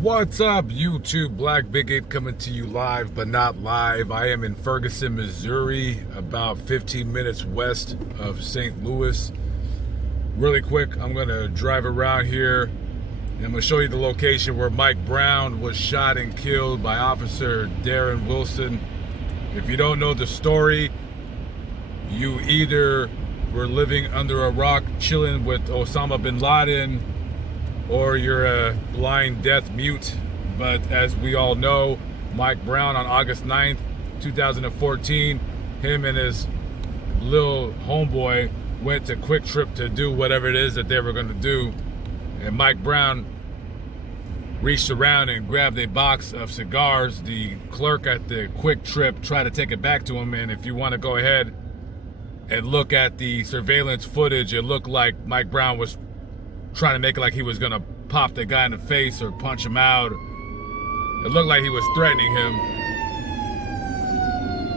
What's up, YouTube? Black Bigot coming to you live, but not live. I am in Ferguson, Missouri, about 15 minutes west of St. Louis. Really quick, I'm going to drive around here, and I'm going to show you the location where Mike Brown was shot and killed by Officer Darren Wilson. If you don't know the story, you either were living under a rock chilling with Osama bin Laden, or you're a blind deaf mute. But as we all know, Mike Brown on August 9th, 2014, him and his little homeboy went to Quick Trip to do whatever it is that they were going to do. And Mike Brown reached around and grabbed a box of cigars. The clerk at the Quick Trip tried to take it back to him. And if you want to go ahead and look at the surveillance footage, it looked like Mike Brown was trying to make it like he was gonna pop the guy in the face or punch him out. It looked like he was threatening him.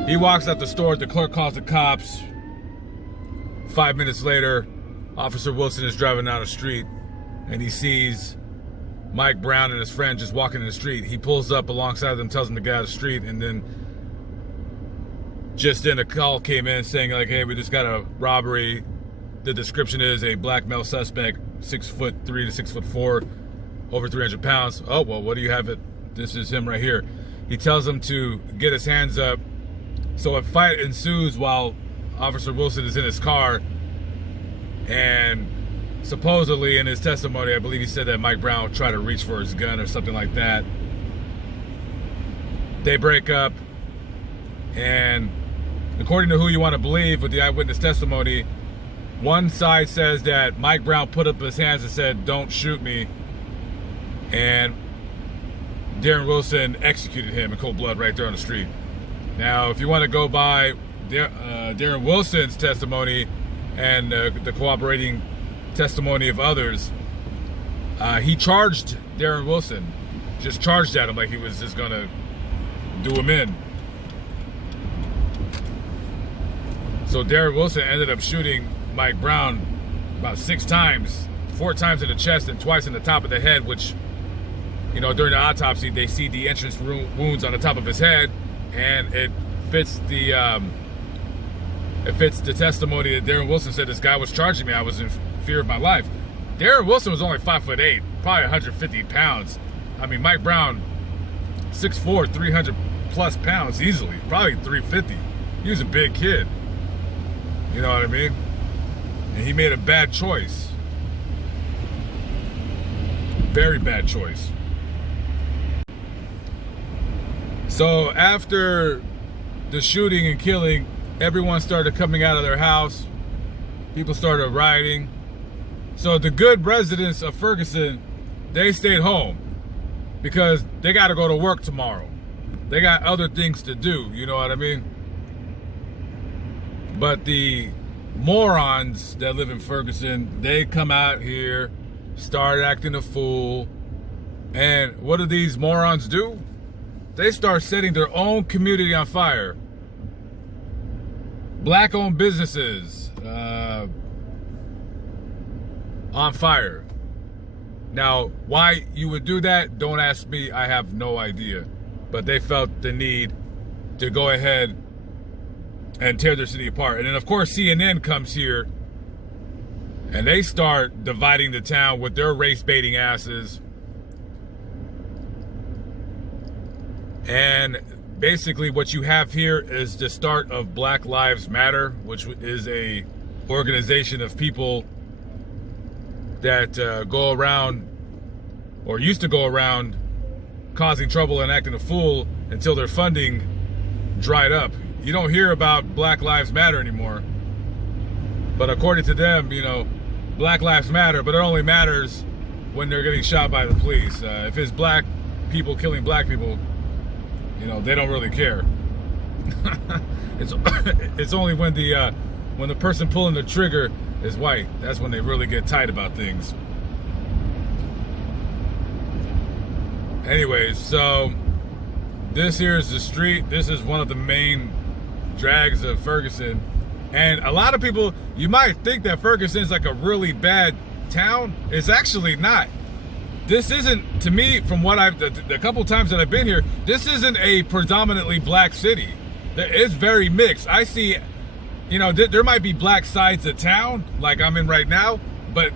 He walks out the store, the clerk calls the cops. 5 minutes later, Officer Wilson is driving down the street and he sees Mike Brown and his friend just walking in the street. He pulls up alongside them, tells them to get out of the street, and then just then a call came in saying like, hey, we just got a robbery. The description is a black male suspect, 6'3" to 6'4", over 300 pounds. Oh, well, what do you have it? This is him right here. He tells him to get his hands up. So a fight ensues while Officer Wilson is in his car. And supposedly in his testimony, I believe he said that Mike Brown tried to reach for his gun or something like that. They break up. And according to who you want to believe with the eyewitness testimony, one side says that Mike Brown put up his hands and said, "Don't shoot me," and Darren Wilson executed him in cold blood right there on the street. Now, if you want to go by Darren Wilson's testimony and the cooperating testimony of others, he charged Darren Wilson, just charged at him like he was just going to do him in. So Darren Wilson ended up shooting Mike Brown about 6 times, 4 times in the chest and twice in the top of the head, which, you know, during the autopsy, they see the entrance wounds on the top of his head, and it fits the testimony that Darren Wilson said, this guy was charging me, I was in fear of my life. Darren Wilson was only 5'8", probably 150 pounds. I mean, Mike Brown, 6'4", 300 plus pounds easily, probably 350. He was a big kid. You know what I mean? And he made a bad choice. Very bad choice. So after the shooting and killing, everyone started coming out of their house. People started rioting. So the good residents of Ferguson, they stayed home because they got to go to work tomorrow. They got other things to do, you know what I mean? But the morons that live in Ferguson, they come out here, start acting a fool, and what do these morons do? They start setting their own community on fire. Black-owned businesses on fire. Now, why you would do that, don't ask me, I have no idea. But they felt the need to go ahead and tear their city apart. And then, of course, CNN comes here and they start dividing the town with their race-baiting asses. And basically what you have here is the start of Black Lives Matter, which is a organization of people that go around, or used to go around, causing trouble and acting a fool until their funding dried up. You don't hear about Black Lives Matter anymore. But according to them, you know, Black Lives Matter, but it only matters when they're getting shot by the police. If it's black people killing black people, you know, they don't really care. It's only when the person pulling the trigger is white. That's when they really get tight about things. Anyways, so this here is the street. This is one of the main drags of Ferguson. And a lot of people, you might think that Ferguson's like a really bad town. It's actually not. this isn't, to me, from what the couple times that I've been here, this isn't a predominantly black city. It's very mixed. I see, you know, there might be black sides of town, like I'm in right now, but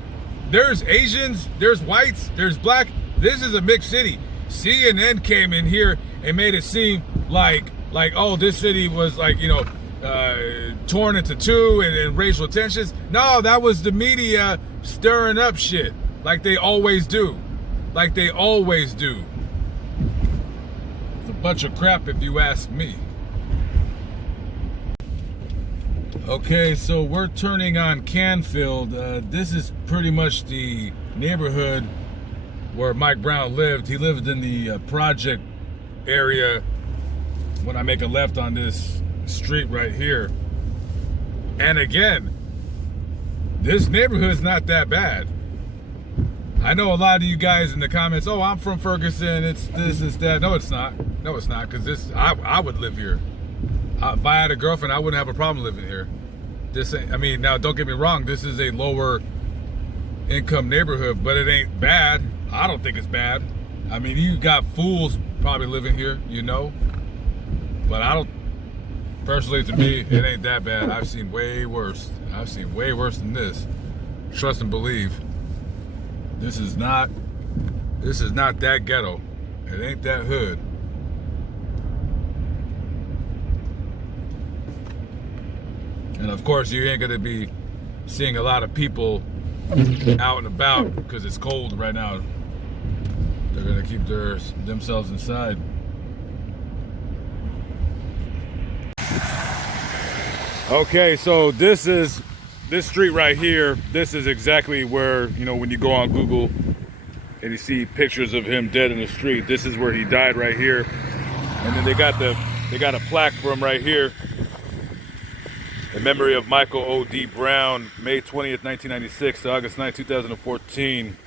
there's Asians, there's whites, there's black. This is a mixed city. CNN came in here and made it seem like oh, this city was like, you know, torn into two and racial tensions. No, that was the media stirring up shit like they always do. Like they always do. It's a bunch of crap if you ask me. Okay, so we're turning on Canfield. This is pretty much the neighborhood where Mike Brown lived. He lived in the project area when I make a left on this street right here. And again, this neighborhood's not that bad. I know a lot of you guys in the comments, oh, I'm from Ferguson, it's this, it's that. No, it's not. No, it's not, because I would live here. If I had a girlfriend, I wouldn't have a problem living here. This ain't, I mean, now don't get me wrong, this is a lower income neighborhood, but it ain't bad. I don't think it's bad. I mean, you got fools probably living here, you know, but I don't, personally to me, it ain't that bad. I've seen way worse. I've seen way worse than this. Trust and believe. This is not that ghetto. It ain't that hood. And of course, you ain't gonna be seeing a lot of people out and about because it's cold right now. They're gonna keep themselves inside. Okay, so this street right here, this is exactly where, you know, when you go on Google and you see pictures of him dead in the street, this is where he died right here. And then they got a plaque for him right here. In memory of Michael O.D. Brown, May 20th, 1996 to August 9th, 2014.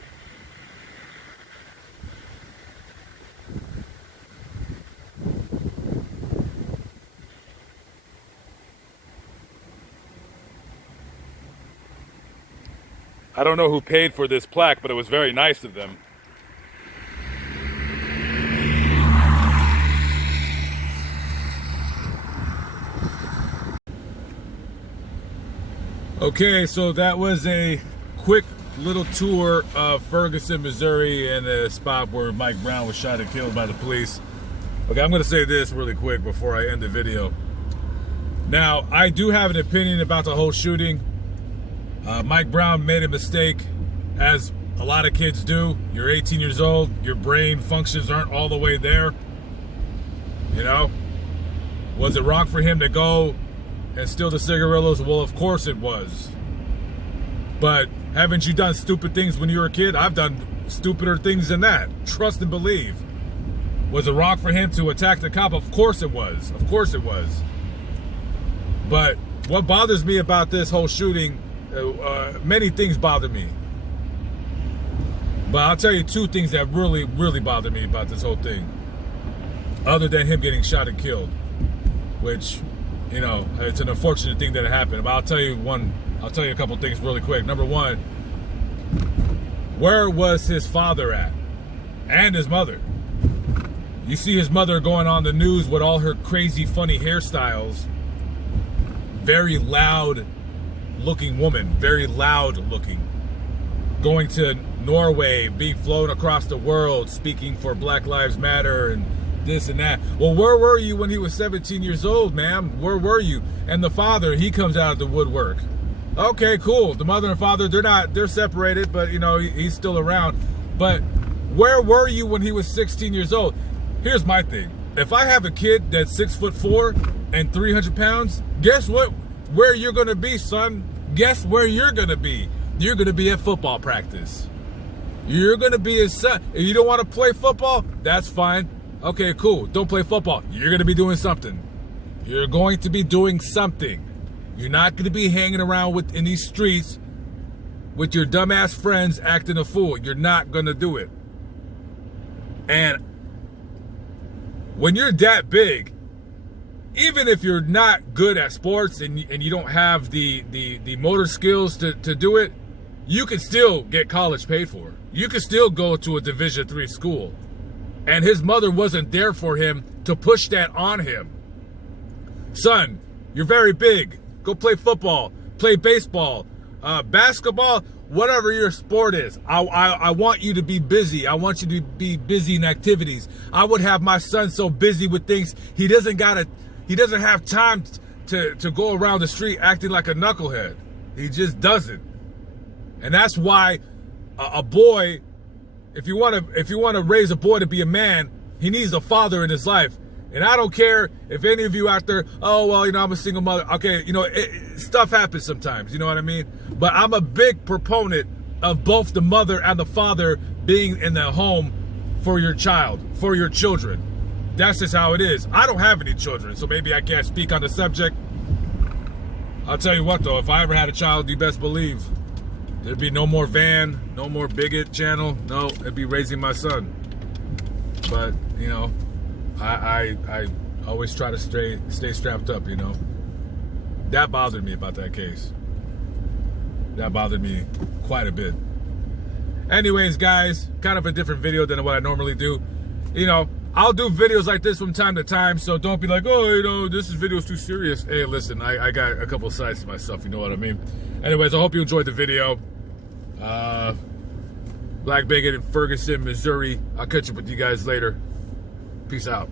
I don't know who paid for this plaque, but it was very nice of them. Okay, so that was a quick little tour of Ferguson, Missouri, and a spot where Mike Brown was shot and killed by the police. Okay, I'm going to say this really quick before I end the video. Now, I do have an opinion about the whole shooting. Mike Brown made a mistake, as a lot of kids do. You're 18 years old, your brain functions aren't all the way there. You know? Was it wrong for him to go and steal the cigarillos? Well, of course it was. But haven't you done stupid things when you were a kid? I've done stupider things than that. Trust and believe. Was it wrong for him to attack the cop? Of course it was. Of course it was. But what bothers me about this whole shooting, many things bother me. But I'll tell you two things that really, really bother me about this whole thing. Other than him getting shot and killed. Which, you know, it's an unfortunate thing that it happened. But I'll tell you a couple things really quick. Number one, where was his father at? And his mother. You see his mother going on the news with all her crazy, funny hairstyles. Very loud looking woman. Very loud looking. Going to Norway, being flown across the world, speaking for Black Lives Matter and this and that. Well, where were you when he was 17 years old, ma'am? Where were you? And the father, he comes out of the woodwork. Okay, cool. The mother and father, they're separated, but you know, he's still around. But where were you when he was 16 years old? Here's my thing. If I have a kid that's 6'4" and 300 pounds, guess what? Where you're gonna be, son? Guess where you're gonna be? You're gonna be at football practice. You're gonna be his son. If you don't want to play football, that's fine. Okay, cool. Don't play football. You're gonna be doing something. You're going to be doing something. You're not gonna be hanging around in these streets with your dumbass friends acting a fool. You're not gonna do it. And when you're that big, even if you're not good at sports and you don't have the motor skills to do it, you can still get college paid for. You can still go to a Division III school. And his mother wasn't there for him to push that on him. Son, you're very big. Go play football, play baseball, basketball, whatever your sport is. I want you to be busy. I want you to be busy in activities. I would have my son so busy with things, he doesn't have time to go around the street acting like a knucklehead. He just doesn't. And that's why a boy, if you want to raise a boy to be a man, he needs a father in his life. And I don't care if any of you out there, oh, well, I'm a single mother. Okay, stuff happens sometimes, you know what I mean? But I'm a big proponent of both the mother and the father being in the home for your child, for your children. That's just how it is. I don't have any children, so maybe I can't speak on the subject. I'll tell you what, though, if I ever had a child, you best believe there'd be no more Van, no more Bigot channel. No, it'd be raising my son. But, I always try to stay strapped up, That bothered me about that case. That bothered me quite a bit. Anyways, guys, kind of a different video than what I normally do. I'll do videos like this from time to time, so don't be like, oh, this video's too serious. Hey, listen, I got a couple sides to myself, you know what I mean? Anyways, I hope you enjoyed the video. Black Bigot in Ferguson, Missouri. I'll catch up with you guys later. Peace out.